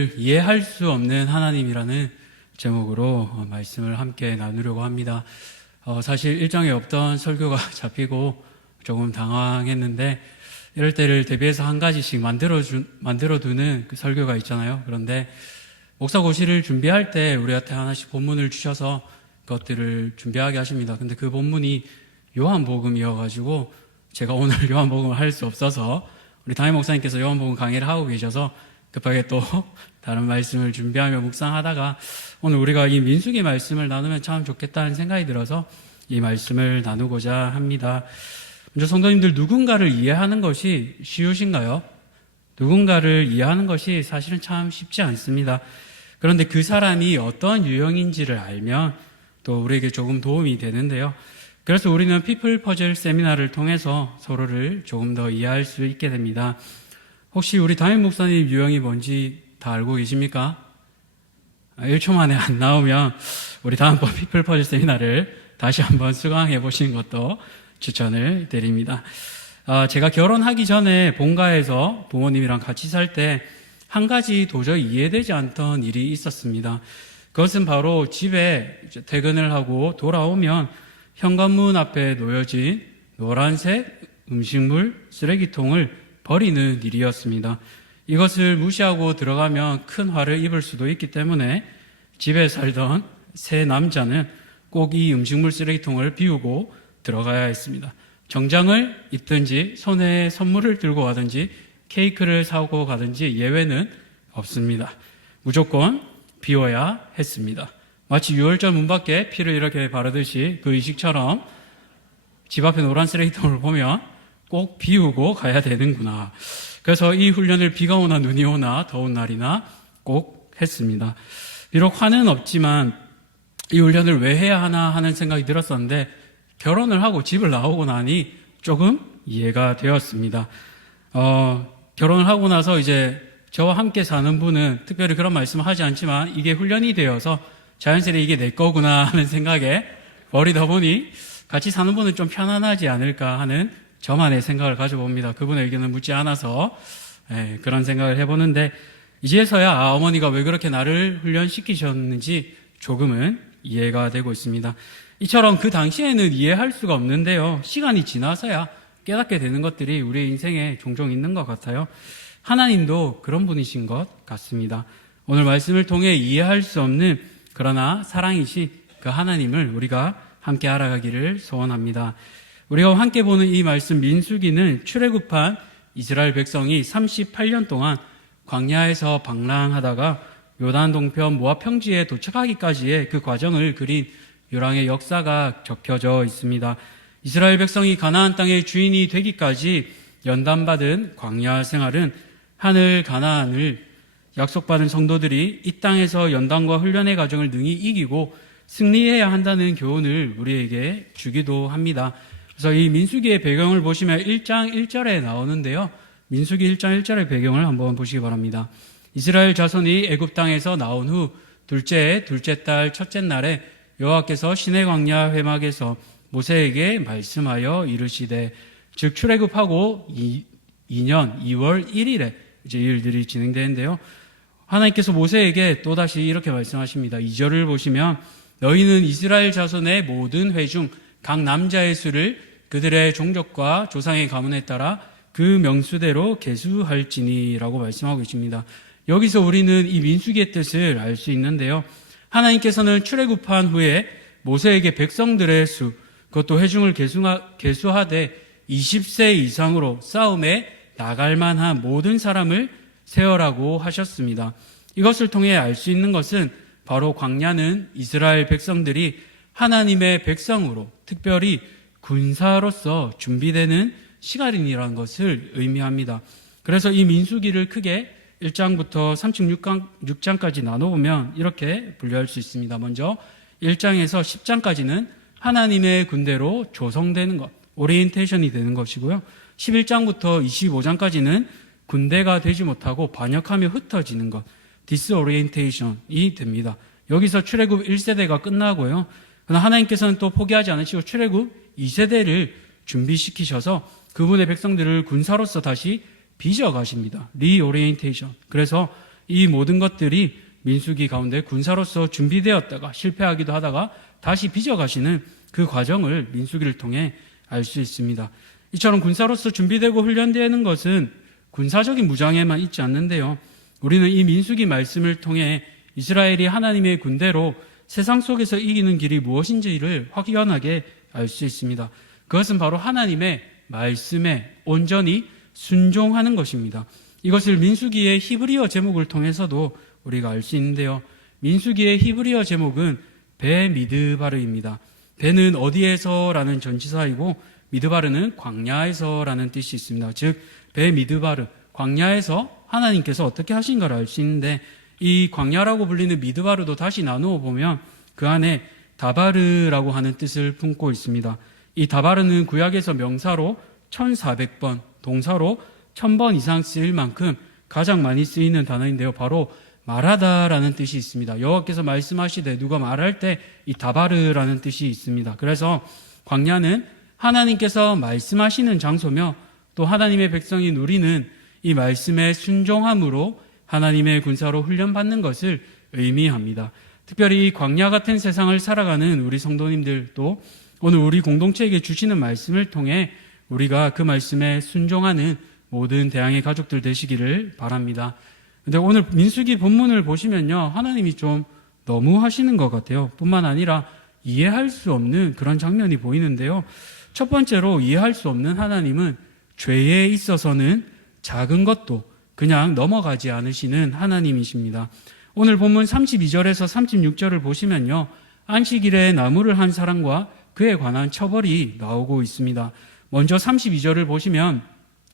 오늘 이해할 수 없는 하나님이라는 제목으로 말씀을 함께 나누려고 합니다. 사실 일정에 없던 설교가 잡히고 조금 당황했는데 이럴 때를 대비해서 한 가지씩 만들어두는 그 설교가 있잖아요. 그런데 목사고시를 준비할 때 우리한테 하나씩 본문을 주셔서 그것들을 준비하게 하십니다. 근데 그 본문이 요한복음이어가지고 제가 오늘 요한복음을 할 수 없어서 우리 담임 목사님께서 요한복음 강의를 하고 계셔서 급하게 또 다른 말씀을 준비하며 묵상하다가 오늘 우리가 이 민수기 말씀을 나누면 참 좋겠다는 생각이 들어서 이 말씀을 나누고자 합니다. 먼저 성도님들, 누군가를 이해하는 것이 쉬우신가요? 누군가를 이해하는 것이 사실은 참 쉽지 않습니다. 그런데 그 사람이 어떤 유형인지를 알면 또 우리에게 조금 도움이 되는데요. 그래서 우리는 피플 퍼즐 세미나를 통해서 서로를 조금 더 이해할 수 있게 됩니다. 혹시 우리 담임 목사님 유형이 뭔지 다 알고 계십니까? 1초 만에 안 나오면 우리 다음번 피플 퍼즐 세미나를 다시 한번 수강해 보시는 것도 추천을 드립니다. 제가 결혼하기 전에 본가에서 부모님이랑 같이 살 때 한 가지 도저히 이해되지 않던 일이 있었습니다. 그것은 바로 집에 퇴근을 하고 돌아오면 현관문 앞에 놓여진 노란색 음식물 쓰레기통을 버리는 일이었습니다. 이것을 무시하고 들어가면 큰 화를 입을 수도 있기 때문에 집에 살던 세 남자는 꼭 이 음식물 쓰레기통을 비우고 들어가야 했습니다. 정장을 입든지 손에 선물을 들고 가든지 케이크를 사고 가든지 예외는 없습니다. 무조건 비워야 했습니다. 마치 유월절 문 밖에 피를 이렇게 바르듯이 그 의식처럼 집 앞에 노란 쓰레기통을 보면 꼭 비우고 가야 되는구나. 그래서 이 훈련을 비가 오나 눈이 오나 더운 날이나 꼭 했습니다. 비록 화는 없지만 이 훈련을 왜 해야 하나 하는 생각이 들었었는데 결혼을 하고 집을 나오고 나니 조금 이해가 되었습니다. 결혼을 하고 나서 이제 저와 함께 사는 분은 특별히 그런 말씀을 하지 않지만 이게 훈련이 되어서 자연스레 이게 내 거구나 하는 생각에 버리다 보니 같이 사는 분은 좀 편안하지 않을까 하는 저만의 생각을 가져봅니다. 그분의 의견을 묻지 않아서 그런 생각을 해보는데 이제서야 어머니가 왜 그렇게 나를 훈련시키셨는지 조금은 이해가 되고 있습니다. 이처럼 그 당시에는 이해할 수가 없는데요. 시간이 지나서야 깨닫게 되는 것들이 우리의 인생에 종종 있는 것 같아요. 하나님도 그런 분이신 것 같습니다. 오늘 말씀을 통해 이해할 수 없는 그러나 사랑이신 그 하나님을 우리가 함께 알아가기를 소원합니다. 우리가 함께 보는 이 말씀 민수기는 출애굽한 이스라엘 백성이 38년 동안 광야에서 방랑하다가 요단 동편 모압 평지에 도착하기까지의 그 과정을 그린 유랑의 역사가 적혀져 있습니다. 이스라엘 백성이 가나안 땅의 주인이 되기까지 연단받은 광야 생활은 하늘 가나안을 약속받은 성도들이 이 땅에서 연단과 훈련의 과정을 능히 이기고 승리해야 한다는 교훈을 우리에게 주기도 합니다. 그래서 이 민수기의 배경을 보시면 1장 1절에 나오는데요. 민수기 1장 1절의 배경을 한번 보시기 바랍니다. 이스라엘 자손이 애굽 땅에서 나온 후 둘째 달 첫째 날에 여호와께서 시내 광야 회막에서 모세에게 말씀하여 이르시되, 즉 출애굽하고 2년 2월 1일에 이제 이 일들이 진행되는데요. 하나님께서 모세에게 또다시 이렇게 말씀하십니다. 2절을 보시면 너희는 이스라엘 자손의 모든 회 중 각 남자의 수를 그들의 종족과 조상의 가문에 따라 그 명수대로 계수할지니라고 말씀하고 계십니다. 여기서 우리는 이 민수기의 뜻을 알 수 있는데요. 하나님께서는 출애굽한 후에 모세에게 백성들의 수, 그것도 회중을 계수하되 20세 이상으로 싸움에 나갈 만한 모든 사람을 세어라고 하셨습니다. 이것을 통해 알 수 있는 것은 바로 광야는 이스라엘 백성들이 하나님의 백성으로 특별히 군사로서 준비되는 시간이라는 것을 의미합니다. 그래서 이 민수기를 크게 1장부터 36장까지 나눠보면 이렇게 분류할 수 있습니다. 먼저 1장에서 10장까지는 하나님의 군대로 조성되는 것, 오리엔테이션이 되는 것이고요. 11장부터 25장까지는 군대가 되지 못하고 반역하며 흩어지는 것, 디스오리엔테이션이 됩니다. 여기서 출애굽 1세대가 끝나고요. 그러나 하나님께서는 또 포기하지 않으시고 출애굽 2세대를 준비시키셔서 그분의 백성들을 군사로서 다시 빚어가십니다. 리오리엔테이션. 그래서 이 모든 것들이 민수기 가운데 군사로서 준비되었다가 실패하기도 하다가 다시 빚어가시는 그 과정을 민수기를 통해 알 수 있습니다. 이처럼 군사로서 준비되고 훈련되는 것은 군사적인 무장에만 있지 않는데요. 우리는 이 민수기 말씀을 통해 이스라엘이 하나님의 군대로 세상 속에서 이기는 길이 무엇인지를 확연하게 알 수 있습니다. 그것은 바로 하나님의 말씀에 온전히 순종하는 것입니다. 이것을 민수기의 히브리어 제목을 통해서도 우리가 알 수 있는데요. 민수기의 히브리어 제목은 베미드바르입니다. 베는 어디에서라는 전치사이고 미드바르는 광야에서라는 뜻이 있습니다. 즉 베미드바르, 광야에서 하나님께서 어떻게 하신가를 알 수 있는데, 이 광야라고 불리는 미드바르도 다시 나누어 보면 그 안에 다바르라고 하는 뜻을 품고 있습니다. 이 다바르는 구약에서 명사로 1400번, 동사로 1000번 이상 쓰일 만큼 가장 많이 쓰이는 단어인데요. 바로 말하다라는 뜻이 있습니다. 여호와께서 말씀하시되 누가 말할 때 이 다바르라는 뜻이 있습니다. 그래서 광야는 하나님께서 말씀하시는 장소며 또 하나님의 백성이 누리는 이 말씀에 순종함으로 하나님의 군사로 훈련받는 것을 의미합니다. 특별히 이 광야 같은 세상을 살아가는 우리 성도님들도 오늘 우리 공동체에게 주시는 말씀을 통해 우리가 그 말씀에 순종하는 모든 대항의 가족들 되시기를 바랍니다. 근데 오늘 민수기 본문을 보시면요, 하나님이 좀 너무 하시는 것 같아요. 뿐만 아니라 이해할 수 없는 그런 장면이 보이는데요. 첫 번째로 이해할 수 없는 하나님은 죄에 있어서는 작은 것도 그냥 넘어가지 않으시는 하나님이십니다. 오늘 본문 32절에서 36절을 보시면요, 안식일에 나무를 한 사람과 그에 관한 처벌이 나오고 있습니다. 먼저 32절을 보시면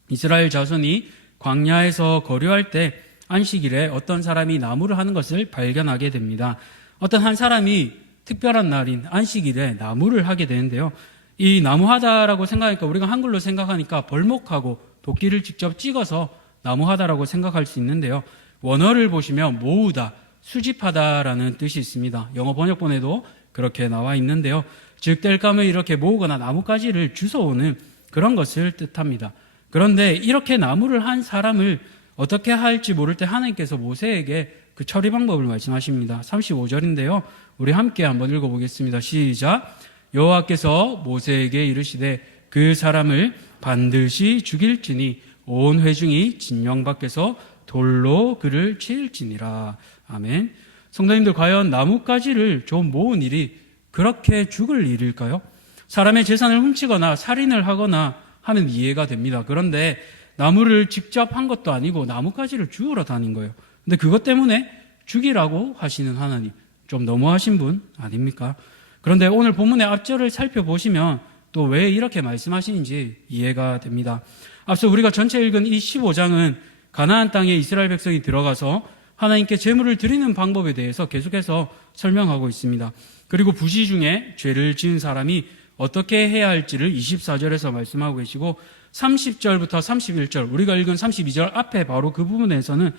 이스라엘 자손이 광야에서 거류할 때 안식일에 어떤 사람이 나무를 하는 것을 발견하게 됩니다. 어떤 한 사람이 특별한 날인 안식일에 나무를 하게 되는데요. 이 나무하다라고 생각하니까, 우리가 한글로 생각하니까 벌목하고 도끼를 직접 찍어서 나무하다라고 생각할 수 있는데요. 원어를 보시면 모으다, 수집하다라는 뜻이 있습니다. 영어 번역본에도 그렇게 나와 있는데요. 즉 땔감을 이렇게 모으거나 나뭇가지를 주워오는 그런 것을 뜻합니다. 그런데 이렇게 나무를 한 사람을 어떻게 할지 모를 때 하나님께서 모세에게 그 처리 방법을 말씀하십니다. 35절인데요. 우리 함께 한번 읽어보겠습니다. 시작. 여호와께서 모세에게 이르시되 그 사람을 반드시 죽일지니 온 회중이 진영 밖에서 돌로 그를 치일지니라. 아멘. 성도님들, 과연 나뭇가지를 좀 모은 일이 그렇게 죽을 일일까요? 사람의 재산을 훔치거나 살인을 하거나 하면 이해가 됩니다. 그런데 나무를 직접 한 것도 아니고 나뭇가지를 주우러 다닌 거예요. 근데 그것 때문에 죽이라고 하시는 하나님, 좀 너무하신 분 아닙니까? 그런데 오늘 본문의 앞절을 살펴보시면 또 왜 이렇게 말씀하시는지 이해가 됩니다. 앞서 우리가 전체 읽은 이 15장은 가나안 땅에 이스라엘 백성이 들어가서 하나님께 제물을 드리는 방법에 대해서 계속해서 설명하고 있습니다. 그리고 부시 중에 죄를 지은 사람이 어떻게 해야 할지를 24절에서 말씀하고 계시고, 30절부터 31절, 우리가 읽은 32절 앞에 바로 그 부분에서는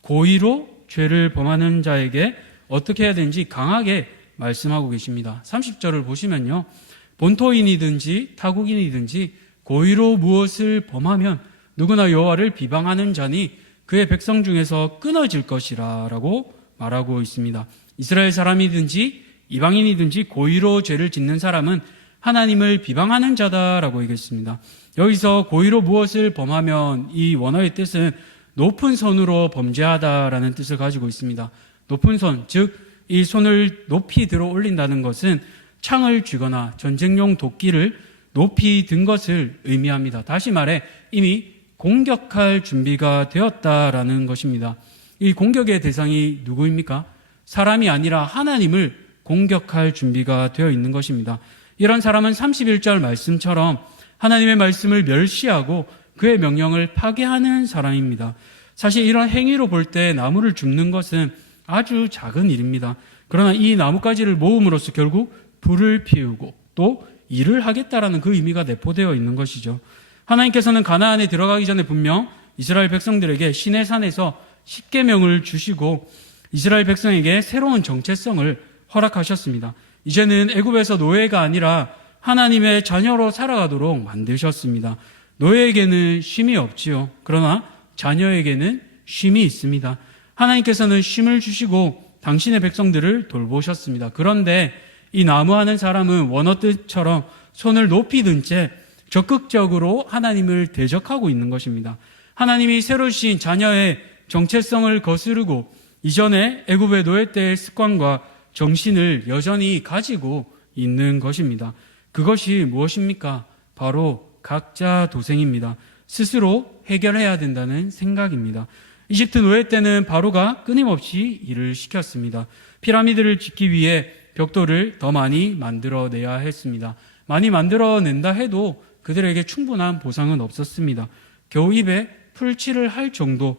고의로 죄를 범하는 자에게 어떻게 해야 되는지 강하게 말씀하고 계십니다. 30절을 보시면요, 본토인이든지 타국인이든지 고의로 무엇을 범하면 누구나 여호와를 비방하는 자니 그의 백성 중에서 끊어질 것이라 라고 말하고 있습니다. 이스라엘 사람이든지 이방인이든지 고의로 죄를 짓는 사람은 하나님을 비방하는 자다라고 얘기했습니다. 여기서 고의로 무엇을 범하면, 이 원어의 뜻은 높은 손으로 범죄하다라는 뜻을 가지고 있습니다. 높은 손, 즉 이 손을 높이 들어 올린다는 것은 창을 쥐거나 전쟁용 도끼를 높이 든 것을 의미합니다. 다시 말해 이미 공격할 준비가 되었다라는 것입니다. 이 공격의 대상이 누구입니까? 사람이 아니라 하나님을 공격할 준비가 되어 있는 것입니다. 이런 사람은 31절 말씀처럼 하나님의 말씀을 멸시하고 그의 명령을 파괴하는 사람입니다. 사실 이런 행위로 볼 때 나무를 줍는 것은 아주 작은 일입니다. 그러나 이 나뭇가지를 모음으로써 결국 불을 피우고 또 일을 하겠다라는 그 의미가 내포되어 있는 것이죠. 하나님께서는 가나안에 들어가기 전에 분명 이스라엘 백성들에게 시내산에서 십계명을 주시고 이스라엘 백성에게 새로운 정체성을 허락하셨습니다. 이제는 애굽에서 노예가 아니라 하나님의 자녀로 살아가도록 만드셨습니다. 노예에게는 쉼이 없지요. 그러나 자녀에게는 쉼이 있습니다. 하나님께서는 쉼을 주시고 당신의 백성들을 돌보셨습니다. 그런데 이 나무하는 사람은 원어뜻처럼 손을 높이 든 채 적극적으로 하나님을 대적하고 있는 것입니다. 하나님이 새로 주신 자녀의 정체성을 거스르고 이전에 애굽의 노예 때의 습관과 정신을 여전히 가지고 있는 것입니다. 그것이 무엇입니까? 바로 각자 도생입니다. 스스로 해결해야 된다는 생각입니다. 이집트 노예 때는 바로가 끊임없이 일을 시켰습니다. 피라미드를 짓기 위해 벽돌을 더 많이 만들어내야 했습니다. 많이 만들어낸다 해도 그들에게 충분한 보상은 없었습니다. 겨우 입에 풀칠을 할 정도,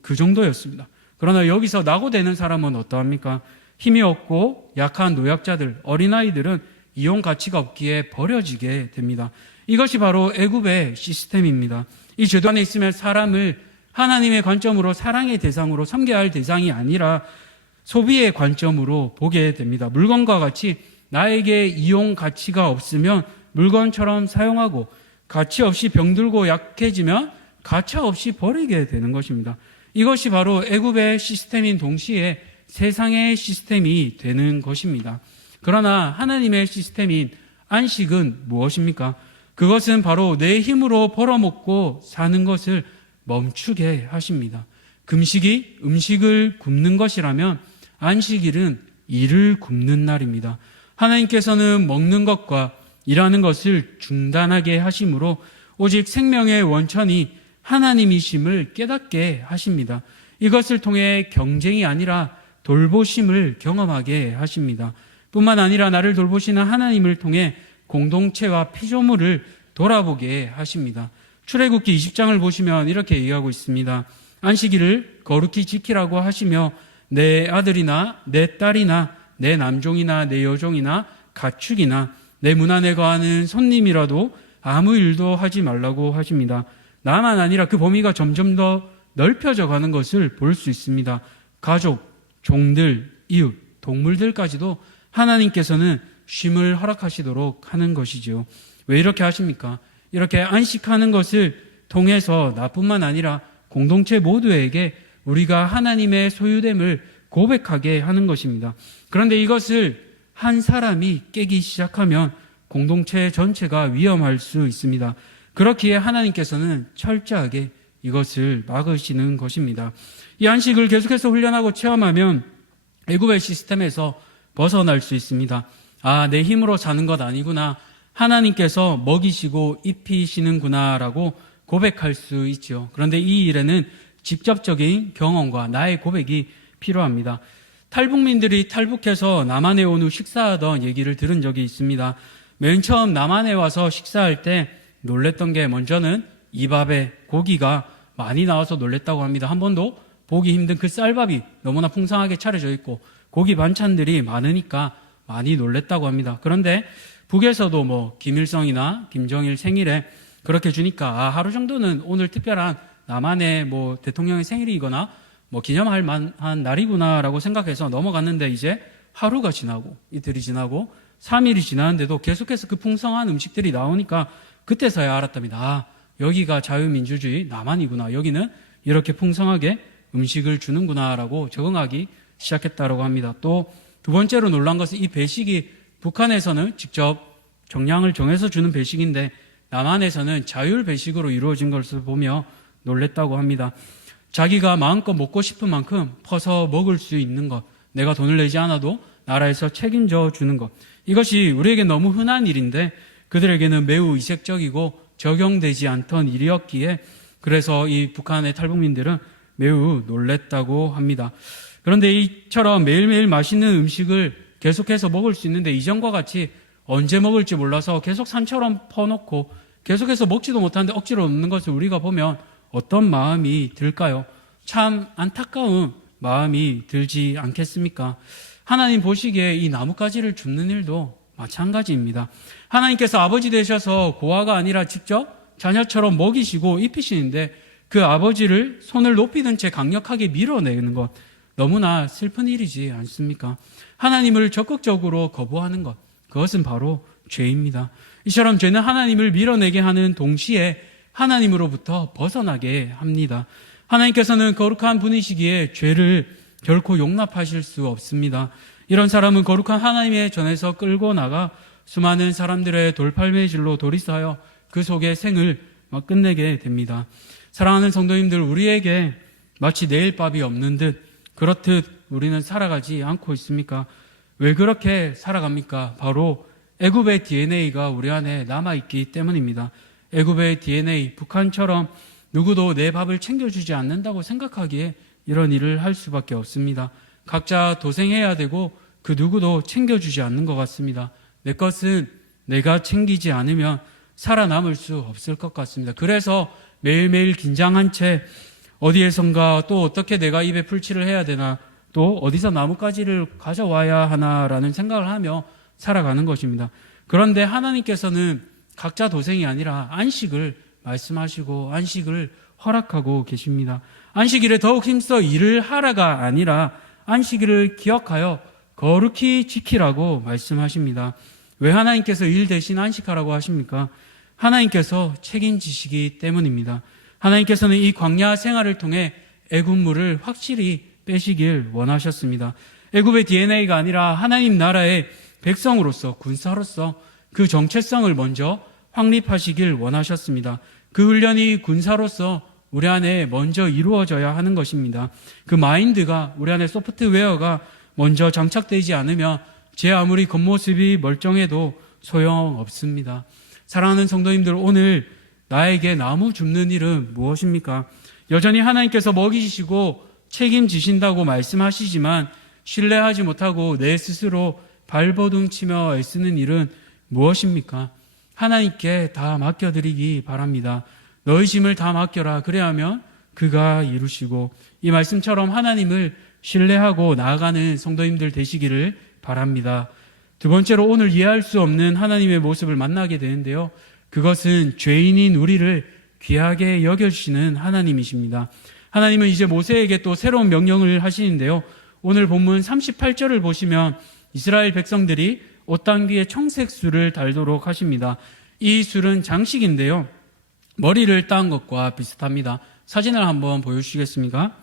그 정도였습니다. 그러나 여기서 낙오되는 사람은 어떠합니까? 힘이 없고 약한 노약자들, 어린아이들은 이용 가치가 없기에 버려지게 됩니다. 이것이 바로 애굽의 시스템입니다. 이 제도 안에 있으면 사람을 하나님의 관점으로 사랑의 대상으로 섬겨야 할 대상이 아니라 소비의 관점으로 보게 됩니다. 물건과 같이 나에게 이용 가치가 없으면 물건처럼 사용하고 가치 없이 병들고 약해지면 가차 없이 버리게 되는 것입니다. 이것이 바로 애굽의 시스템인 동시에 세상의 시스템이 되는 것입니다. 그러나 하나님의 시스템인 안식은 무엇입니까? 그것은 바로 내 힘으로 벌어먹고 사는 것을 멈추게 하십니다. 금식이 음식을 굶는 것이라면 안식일은 일을 굶는 날입니다. 하나님께서는 먹는 것과 일하는 것을 중단하게 하심으로 오직 생명의 원천이 하나님이심을 깨닫게 하십니다. 이것을 통해 경쟁이 아니라 돌보심을 경험하게 하십니다. 뿐만 아니라 나를 돌보시는 하나님을 통해 공동체와 피조물을 돌아보게 하십니다. 출애굽기 20장을 보시면 이렇게 얘기하고 있습니다. 안식일을 거룩히 지키라고 하시며 내 아들이나 내 딸이나 내 남종이나 내 여종이나 가축이나 내 문 안에 거하는 손님이라도 아무 일도 하지 말라고 하십니다. 나만 아니라 그 범위가 점점 더 넓혀져 가는 것을 볼 수 있습니다. 가족, 종들, 이웃, 동물들까지도 하나님께서는 쉼을 허락하시도록 하는 것이죠. 왜 이렇게 하십니까? 이렇게 안식하는 것을 통해서 나뿐만 아니라 공동체 모두에게 우리가 하나님의 소유됨을 고백하게 하는 것입니다. 그런데 이것을 한 사람이 깨기 시작하면 공동체 전체가 위험할 수 있습니다. 그렇기에 하나님께서는 철저하게 이것을 막으시는 것입니다. 이 안식을 계속해서 훈련하고 체험하면 애굽의 시스템에서 벗어날 수 있습니다. 아, 내 힘으로 사는 것 아니구나. 하나님께서 먹이시고 입히시는구나 라고 고백할 수 있죠. 그런데 이 일에는 직접적인 경험과 나의 고백이 필요합니다. 탈북민들이 탈북해서 남한에 온 후 식사하던 얘기를 들은 적이 있습니다. 맨 처음 남한에 와서 식사할 때 놀랬던 게 먼저는 이 밥에 고기가 많이 나와서 놀랬다고 합니다. 한 번도 보기 힘든 그 쌀밥이 너무나 풍성하게 차려져 있고 고기 반찬들이 많으니까 많이 놀랬다고 합니다. 그런데 북에서도 뭐 김일성이나 김정일 생일에 그렇게 주니까 하루 정도는 오늘 특별한 남한의 뭐 대통령의 생일이거나 뭐 기념할 만한 날이구나라고 생각해서 넘어갔는데 이제 하루가 지나고 이틀이 지나고 3일이 지났는데도 계속해서 그 풍성한 음식들이 나오니까 그때서야 알았답니다. 아, 여기가 자유민주주의 남한이구나. 여기는 이렇게 풍성하게 음식을 주는구나라고 적응하기 시작했다고 합니다. 또 두 번째로 놀란 것은 이 배식이 북한에서는 직접 정량을 정해서 주는 배식인데 남한에서는 자율 배식으로 이루어진 것을 보며 놀랬다고 합니다. 자기가 마음껏 먹고 싶은 만큼 퍼서 먹을 수 있는 것, 내가 돈을 내지 않아도 나라에서 책임져 주는 것, 이것이 우리에게 너무 흔한 일인데 그들에게는 매우 이색적이고 적용되지 않던 일이었기에 그래서 이 북한의 탈북민들은 매우 놀랬다고 합니다. 그런데 이처럼 매일매일 맛있는 음식을 계속해서 먹을 수 있는데 이전과 같이 언제 먹을지 몰라서 계속 산처럼 퍼놓고 계속해서 먹지도 못하는데 억지로 먹는 것을 우리가 보면 어떤 마음이 들까요? 참 안타까운 마음이 들지 않겠습니까? 하나님 보시기에 이 나뭇가지를 줍는 일도 마찬가지입니다. 하나님께서 아버지 되셔서 고아가 아니라 직접 자녀처럼 먹이시고 입히시는데 그 아버지를 손을 높이 든 채 강력하게 밀어내는 것, 너무나 슬픈 일이지 않습니까? 하나님을 적극적으로 거부하는 것, 그것은 바로 죄입니다. 이처럼 죄는 하나님을 밀어내게 하는 동시에 하나님으로부터 벗어나게 합니다. 하나님께서는 거룩한 분이시기에 죄를 결코 용납하실 수 없습니다. 이런 사람은 거룩한 하나님의 전에서 끌고 나가 수많은 사람들의 돌팔매질로 도리싸여 그 속에 생을 끝내게 됩니다. 사랑하는 성도님들, 우리에게 마치 내일 밥이 없는 듯 그렇듯 우리는 살아가지 않고 있습니까? 왜 그렇게 살아갑니까? 바로 애굽의 DNA가 우리 안에 남아있기 때문입니다. 애굽의 DNA, 북한처럼 누구도 내 밥을 챙겨주지 않는다고 생각하기에 이런 일을 할 수밖에 없습니다. 각자 도생해야 되고 그 누구도 챙겨주지 않는 것 같습니다. 내 것은 내가 챙기지 않으면 살아남을 수 없을 것 같습니다. 그래서 매일매일 긴장한 채 어디에선가 또 어떻게 내가 입에 풀칠을 해야 되나, 또 어디서 나뭇가지를 가져와야 하나라는 생각을 하며 살아가는 것입니다. 그런데 하나님께서는 각자 도생이 아니라 안식을 말씀하시고 안식을 허락하고 계십니다. 안식일에 더욱 힘써 일을 하라가 아니라 안식일을 기억하여 거룩히 지키라고 말씀하십니다. 왜 하나님께서 일 대신 안식하라고 하십니까? 하나님께서 책임지시기 때문입니다. 하나님께서는 이 광야 생활을 통해 애굽물을 확실히 빼시길 원하셨습니다. 애굽의 DNA가 아니라 하나님 나라의 백성으로서, 군사로서 그 정체성을 먼저 확립하시길 원하셨습니다. 그 훈련이 군사로서 우리 안에 먼저 이루어져야 하는 것입니다. 그 마인드가, 우리 안에 소프트웨어가 먼저 장착되지 않으면 제 아무리 겉모습이 멀쩡해도 소용없습니다. 사랑하는 성도님들, 오늘 나에게 나무 줍는 일은 무엇입니까? 여전히 하나님께서 먹이시고 책임지신다고 말씀하시지만 신뢰하지 못하고 내 스스로 발버둥 치며 애쓰는 일은 무엇입니까? 하나님께 다 맡겨드리기 바랍니다. 너희 짐을 다 맡겨라. 그래야면 그가 이루시고, 이 말씀처럼 하나님을 신뢰하고 나아가는 성도님들 되시기를 바랍니다. 두 번째로, 오늘 이해할 수 없는 하나님의 모습을 만나게 되는데요, 그것은 죄인인 우리를 귀하게 여겨주시는 하나님이십니다. 하나님은 이제 모세에게 또 새로운 명령을 하시는데요, 오늘 본문 38절을 보시면 이스라엘 백성들이 옷단귀에 청색 술을 달도록 하십니다. 이 술은 장식인데요, 머리를 딴 것과 비슷합니다. 사진을 한번 보여주시겠습니까?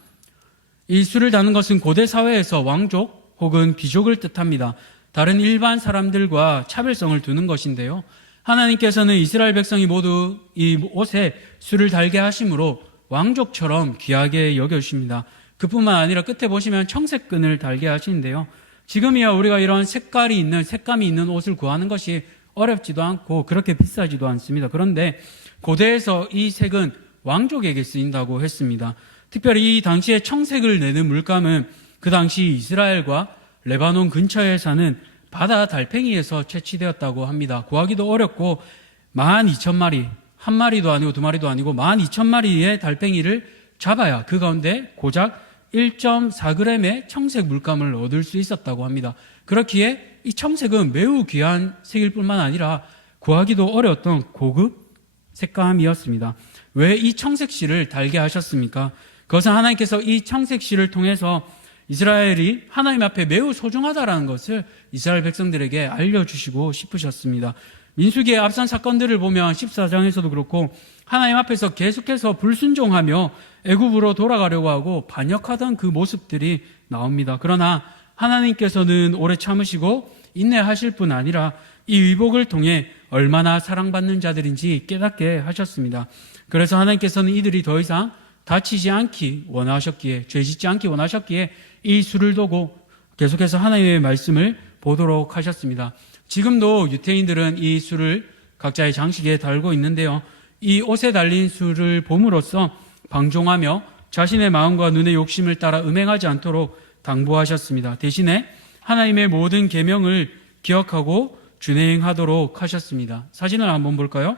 이 술을 다는 것은 고대 사회에서 왕족 혹은 귀족을 뜻합니다. 다른 일반 사람들과 차별성을 두는 것인데요, 하나님께서는 이스라엘 백성이 모두 이 옷에 술을 달게 하심으로 왕족처럼 귀하게 여겨주십니다. 그뿐만 아니라 끝에 보시면 청색 끈을 달게 하시는데요, 지금이야 우리가 이런 색감이 있는 옷을 구하는 것이 어렵지도 않고 그렇게 비싸지도 않습니다. 그런데 고대에서 이 색은 왕족에게 쓰인다고 했습니다. 특별히 이 당시에 청색을 내는 물감은 그 당시 이스라엘과 레바논 근처에 사는 바다 달팽이에서 채취되었다고 합니다. 구하기도 어렵고 12,000마리, 한 마리도 아니고 두 마리도 아니고 12,000마리의 달팽이를 잡아야 그 가운데 고작 1.4g의 청색 물감을 얻을 수 있었다고 합니다. 그렇기에 이 청색은 매우 귀한 색일 뿐만 아니라 구하기도 어려웠던 고급 색감이었습니다. 왜 이 청색실을 달게 하셨습니까? 그것은 하나님께서 이 청색실을 통해서 이스라엘이 하나님 앞에 매우 소중하다라는 것을 이스라엘 백성들에게 알려주시고 싶으셨습니다. 민수기의 앞선 사건들을 보면 14장에서도 그렇고 하나님 앞에서 계속해서 불순종하며 애굽으로 돌아가려고 하고 반역하던 그 모습들이 나옵니다. 그러나 하나님께서는 오래 참으시고 인내하실 뿐 아니라 이 의복을 통해 얼마나 사랑받는 자들인지 깨닫게 하셨습니다. 그래서 하나님께서는 이들이 더 이상 다치지 않기 원하셨기에, 죄짓지 않기 원하셨기에 이 술을 두고 계속해서 하나님의 말씀을 보도록 하셨습니다. 지금도 유태인들은 이 술을 각자의 장식에 달고 있는데요, 이 옷에 달린 술을 봄으로써 방종하며 자신의 마음과 눈의 욕심을 따라 음행하지 않도록 당부하셨습니다. 대신에 하나님의 모든 계명을 기억하고 준행하도록 하셨습니다. 사진을 한번 볼까요?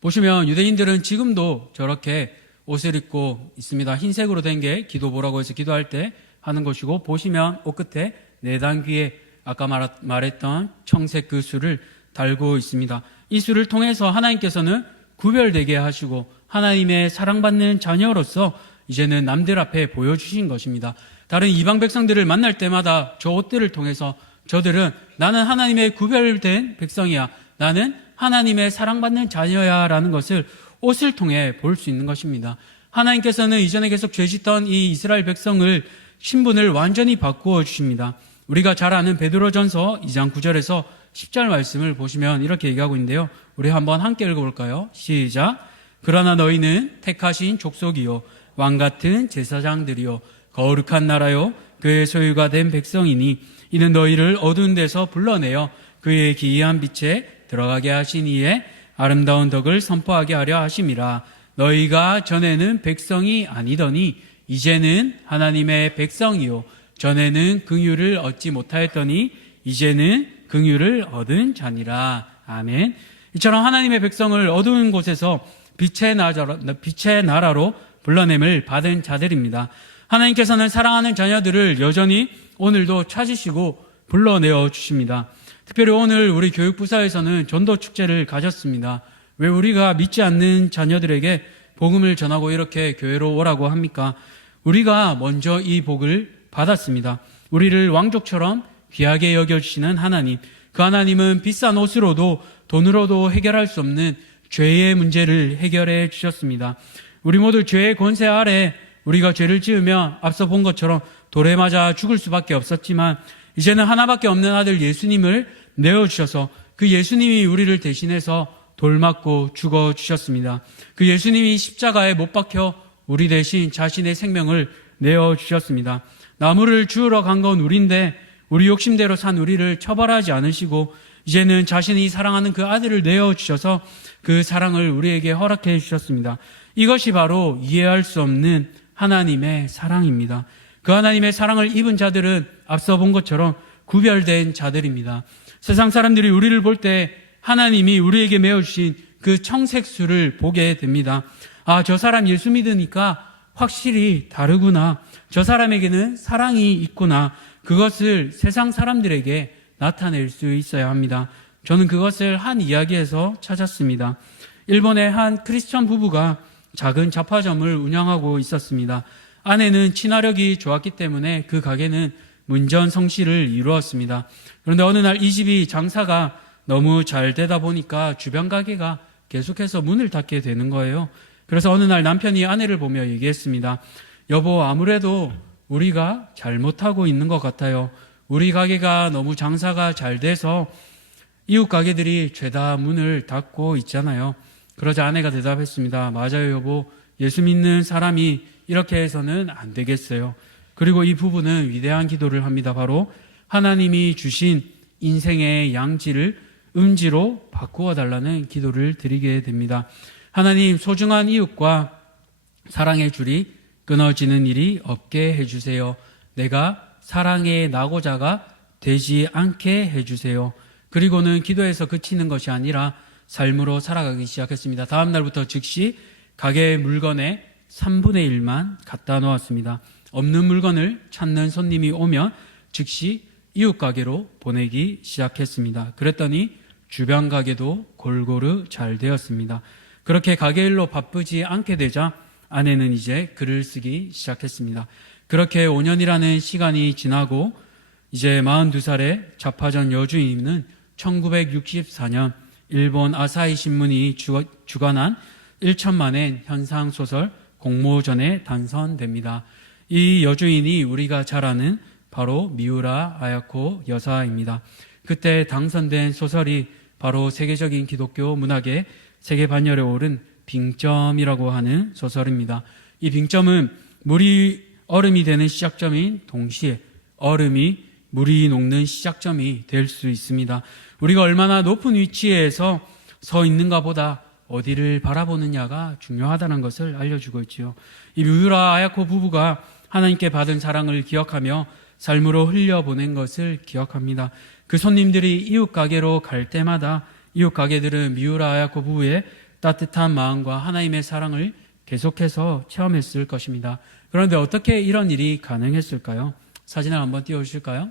보시면 유대인들은 지금도 저렇게 옷을 입고 있습니다. 흰색으로 된 게 기도보라고 해서 기도할 때 하는 것이고, 보시면 옷 끝에 내단귀에 아까 말했던 청색 그 술을 달고 있습니다. 이 술을 통해서 하나님께서는 구별되게 하시고 하나님의 사랑받는 자녀로서 이제는 남들 앞에 보여주신 것입니다. 다른 이방 백성들을 만날 때마다 저 옷들을 통해서 저들은 나는 하나님의 구별된 백성이야, 나는 하나님의 사랑받는 자녀야 라는 것을 옷을 통해 볼 수 있는 것입니다. 하나님께서는 이전에 계속 죄짓던 이 이스라엘 백성을 신분을 완전히 바꾸어 주십니다. 우리가 잘 아는 베드로전서 2장 9절에서 10절 말씀을 보시면 이렇게 얘기하고 있는데요. 우리 한번 함께 읽어볼까요? 시작. 그러나 너희는 택하신 족속이요 왕같은 제사장들이요 거룩한 나라요 그의 소유가 된 백성이니 이는 너희를 어두운 데서 불러내어 그의 기이한 빛에 들어가게 하신 이에 아름다운 덕을 선포하게 하려 하심이라. 너희가 전에는 백성이 아니더니 이제는 하나님의 백성이요 전에는 긍휼을 얻지 못하였더니 이제는 긍휼을 얻은 자니라. 아멘. 이처럼 하나님의 백성을 어두운 곳에서 빛의 나라로 불러냄을 받은 자들입니다. 하나님께서는 사랑하는 자녀들을 여전히 오늘도 찾으시고 불러내어 주십니다. 특별히 오늘 우리 교육부사에서는 전도 축제를 가졌습니다. 왜 우리가 믿지 않는 자녀들에게 복음을 전하고 이렇게 교회로 오라고 합니까? 우리가 먼저 이 복을 받았습니다. 우리를 왕족처럼 귀하게 여겨주시는 하나님, 그 하나님은 비싼 옷으로도 돈으로도 해결할 수 없는 죄의 문제를 해결해 주셨습니다. 우리 모두 죄의 권세 아래 우리가 죄를 지으며 앞서 본 것처럼 돌에 맞아 죽을 수밖에 없었지만 이제는 하나밖에 없는 아들 예수님을 내어주셔서 그 예수님이 우리를 대신해서 돌 맞고 죽어주셨습니다. 그 예수님이 십자가에 못 박혀 우리 대신 자신의 생명을 내어주셨습니다. 나무를 주우러 간 건 우리인데 우리 욕심대로 산 우리를 처벌하지 않으시고 이제는 자신이 사랑하는 그 아들을 내어주셔서 그 사랑을 우리에게 허락해 주셨습니다. 이것이 바로 이해할 수 없는 하나님의 사랑입니다. 그 하나님의 사랑을 입은 자들은 앞서 본 것처럼 구별된 자들입니다. 세상 사람들이 우리를 볼 때 하나님이 우리에게 메어주신 그 청색수를 보게 됩니다. 아, 저 사람 예수 믿으니까 확실히 다르구나. 저 사람에게는 사랑이 있구나. 그것을 세상 사람들에게 나타낼 수 있어야 합니다. 저는 그것을 한 이야기에서 찾았습니다. 일본의 한 크리스천 부부가 작은 잡화점을 운영하고 있었습니다. 아내는 친화력이 좋았기 때문에 그 가게는 문전성시를 이루었습니다. 그런데 어느 날 이 집이 장사가 너무 잘 되다 보니까 주변 가게가 계속해서 문을 닫게 되는 거예요. 그래서 어느 날 남편이 아내를 보며 얘기했습니다. 여보, 아무래도 우리가 잘못하고 있는 것 같아요. 우리 가게가 너무 장사가 잘 돼서 이웃 가게들이 죄다 문을 닫고 있잖아요. 그러자 아내가 대답했습니다. 맞아요, 여보. 예수 믿는 사람이 이렇게 해서는 안 되겠어요. 그리고 이 부부는 위대한 기도를 합니다. 바로 하나님이 주신 인생의 양지를 음지로 바꾸어 달라는 기도를 드리게 됩니다. 하나님, 소중한 이웃과 사랑의 줄이 끊어지는 일이 없게 해주세요. 내가 사랑의 낙오자가 되지 않게 해주세요. 그리고는 기도에서 그치는 것이 아니라 삶으로 살아가기 시작했습니다. 다음 날부터 즉시 가게 물건의 3분의 1만 갖다 놓았습니다. 없는 물건을 찾는 손님이 오면 즉시 이웃 가게로 보내기 시작했습니다. 그랬더니 주변 가게도 골고루 잘 되었습니다. 그렇게 가게 일로 바쁘지 않게 되자 아내는 이제 글을 쓰기 시작했습니다. 그렇게 5년이라는 시간이 지나고 이제 42살의 잡화점 여주인은 1964년 일본 아사히 신문이 주관한 1천만엔 현상소설 공모전에 당선됩니다. 이 여주인이 우리가 잘 아는 바로 미우라 아야코 여사입니다. 그때 당선된 소설이 바로 세계적인 기독교 문학의 세계 반열에 오른 빙점이라고 하는 소설입니다. 이 빙점은 물이 얼음이 되는 시작점인 동시에 얼음이 물이 녹는 시작점이 될 수 있습니다. 우리가 얼마나 높은 위치에서 서 있는가 보다 어디를 바라보느냐가 중요하다는 것을 알려주고 있지요. 이 미우라 아야코 부부가 하나님께 받은 사랑을 기억하며 삶으로 흘려보낸 것을 기억합니다. 그 손님들이 이웃 가게로 갈 때마다 이웃 가게들은 미우라 아야코 부부의 따뜻한 마음과 하나님의 사랑을 계속해서 체험했을 것입니다. 그런데 어떻게 이런 일이 가능했을까요? 사진을 한번 띄워주실까요?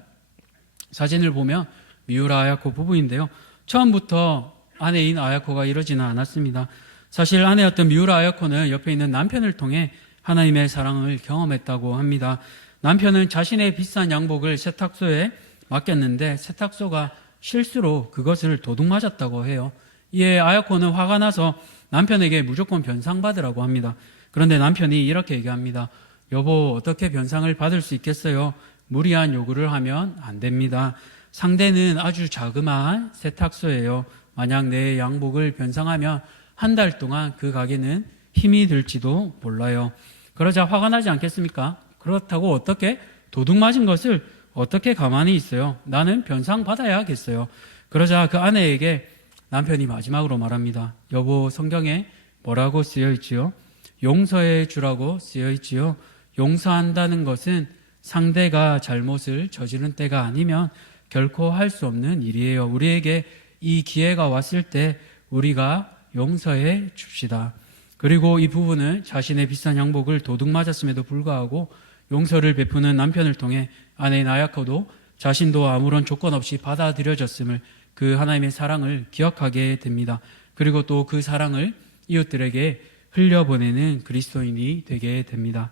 사진을 보면 미우라 아야코 부부인데요. 처음부터 아내인 아야코가 이러지는 않았습니다. 사실 아내였던 미우라 아야코는 옆에 있는 남편을 통해 하나님의 사랑을 경험했다고 합니다. 남편은 자신의 비싼 양복을 세탁소에 맡겼는데 세탁소가 실수로 그것을 도둑 맞았다고 해요. 이에 아야코는 화가 나서 남편에게 무조건 변상받으라고 합니다. 그런데 남편이 이렇게 얘기합니다. 여보, 어떻게 변상을 받을 수 있겠어요? 무리한 요구를 하면 안 됩니다. 상대는 아주 자그마한 세탁소예요. 만약 내 양복을 변상하면 한 달 동안 그 가게는 힘이 들지도 몰라요. 그러자 화가 나지 않겠습니까? 그렇다고 어떻게 도둑 맞은 것을 어떻게 가만히 있어요? 나는 변상 받아야겠어요. 그러자 그 아내에게 남편이 마지막으로 말합니다. 여보, 성경에 뭐라고 쓰여 있지요? 용서해 주라고 쓰여 있지요. 용서한다는 것은 상대가 잘못을 저지른 때가 아니면 결코 할 수 없는 일이에요. 우리에게 이 기회가 왔을 때 우리가 용서해 줍시다. 그리고 이 부부는 자신의 비싼 양복을 도둑 맞았음에도 불구하고 용서를 베푸는 남편을 통해 아내의 나약하도 자신도 아무런 조건 없이 받아들여졌음을, 그 하나님의 사랑을 기억하게 됩니다. 그리고 또 그 사랑을 이웃들에게 흘려보내는 그리스도인이 되게 됩니다.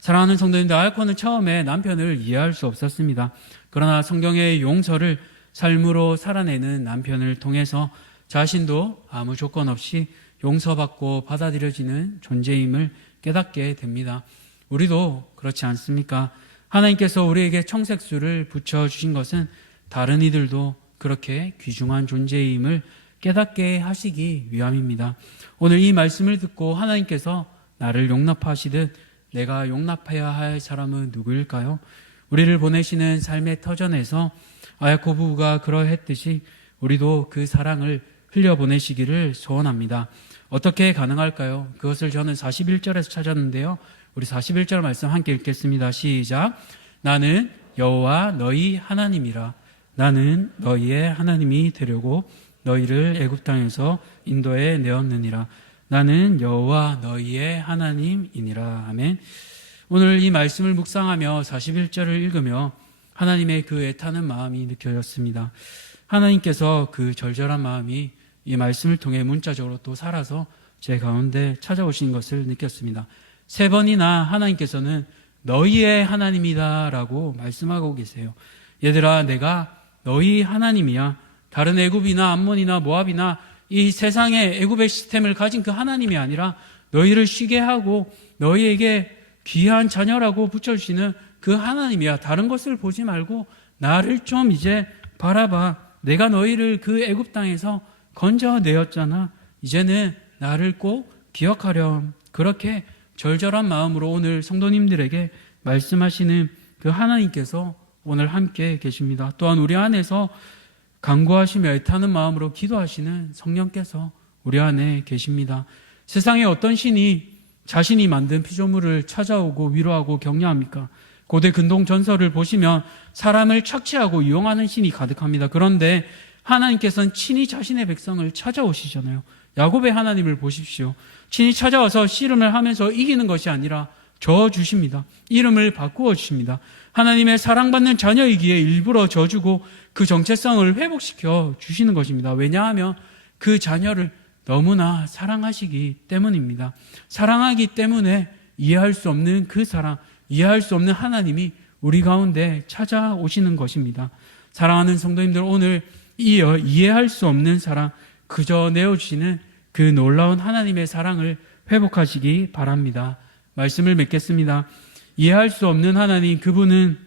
사랑하는 성도님들, 아야코는 처음에 남편을 이해할 수 없었습니다. 그러나 성경의 용서를 삶으로 살아내는 남편을 통해서 자신도 아무 조건 없이 용서받고 받아들여지는 존재임을 깨닫게 됩니다. 우리도 그렇지 않습니까? 하나님께서 우리에게 청색수를 붙여주신 것은 다른 이들도 그렇게 귀중한 존재임을 깨닫게 하시기 위함입니다. 오늘 이 말씀을 듣고 하나님께서 나를 용납하시듯 내가 용납해야 할 사람은 누구일까요? 우리를 보내시는 삶의 터전에서 아야코 부부가 그러했듯이 우리도 그 사랑을 흘려보내시기를 소원합니다. 어떻게 가능할까요? 그것을 저는 41절에서 찾았는데요. 우리 41절 말씀 함께 읽겠습니다. 시작. 나는 여호와 너희 하나님이라. 나는 너희의 하나님이 되려고 너희를 애굽 땅에서 인도해 내었느니라. 나는 여호와 너희의 하나님이니라. 아멘. 오늘 이 말씀을 묵상하며 41절을 읽으며 하나님의 그 애타는 마음이 느껴졌습니다. 하나님께서 그 절절한 마음이 이 말씀을 통해 문자적으로 또 살아서 제 가운데 찾아오신 것을 느꼈습니다. 3번이나 하나님께서는 너희의 하나님이다 라고 말씀하고 계세요. 얘들아, 내가 너희 하나님이야. 다른 애굽이나 암몬이나 모압이나 이 세상의 애굽의 시스템을 가진 그 하나님이 아니라 너희를 쉬게 하고 너희에게 귀한 자녀라고 붙여주시는 그 하나님이야. 다른 것을 보지 말고 나를 좀 이제 바라봐. 내가 너희를 그 애굽 땅에서 건져내었잖아. 이제는 나를 꼭 기억하렴. 그렇게 절절한 마음으로 오늘 성도님들에게 말씀하시는 그 하나님께서 오늘 함께 계십니다. 또한 우리 안에서 간구하시며 애타는 마음으로 기도하시는 성령께서 우리 안에 계십니다. 세상에 어떤 신이 자신이 만든 피조물을 찾아오고 위로하고 격려합니까? 고대 근동 전설을 보시면 사람을 착취하고 이용하는 신이 가득합니다. 그런데 하나님께서는 친히 자신의 백성을 찾아오시잖아요. 야곱의 하나님을 보십시오. 친히 찾아와서 씨름을 하면서 이기는 것이 아니라 져주십니다. 이름을 바꾸어 주십니다. 하나님의 사랑받는 자녀이기에 일부러 져주고 그 정체성을 회복시켜 주시는 것입니다. 왜냐하면 그 자녀를 너무나 사랑하시기 때문입니다. 사랑하기 때문에 이해할 수 없는 그 사랑, 이해할 수 없는 하나님이 우리 가운데 찾아오시는 것입니다. 사랑하는 성도님들, 오늘 이해할 수 없는 사랑, 그저 내어주시는 그 놀라운 하나님의 사랑을 회복하시기 바랍니다. 말씀을 맺겠습니다. 이해할 수 없는 하나님, 그분은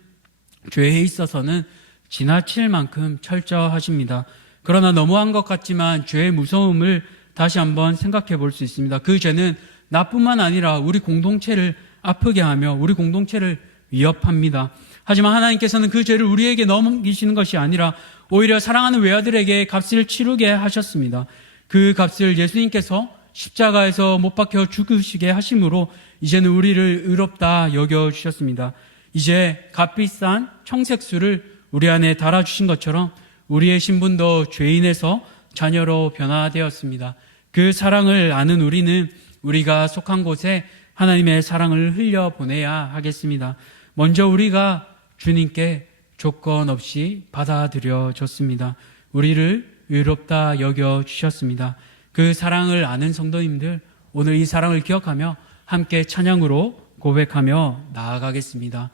죄에 있어서는 지나칠 만큼 철저하십니다. 그러나 너무한 것 같지만 죄의 무서움을 다시 한번 생각해 볼 수 있습니다. 그 죄는 나뿐만 아니라 우리 공동체를 아프게 하며 우리 공동체를 위협합니다. 하지만 하나님께서는 그 죄를 우리에게 넘기시는 것이 아니라 오히려 사랑하는 외아들에게 값을 치르게 하셨습니다. 그 값을 예수님께서 십자가에서 못 박혀 죽으시게 하심으로 이제는 우리를 의롭다 여겨주셨습니다. 이제 값비싼 청색수를 우리 안에 달아주신 것처럼 우리의 신분도 죄인에서 자녀로 변화되었습니다. 그 사랑을 아는 우리는 우리가 속한 곳에 하나님의 사랑을 흘려보내야 하겠습니다. 먼저 우리가 주님께 조건 없이 받아들여졌습니다. 우리를 의롭다 여겨주셨습니다. 그 사랑을 아는 성도님들, 오늘 이 사랑을 기억하며 함께 찬양으로 고백하며 나아가겠습니다.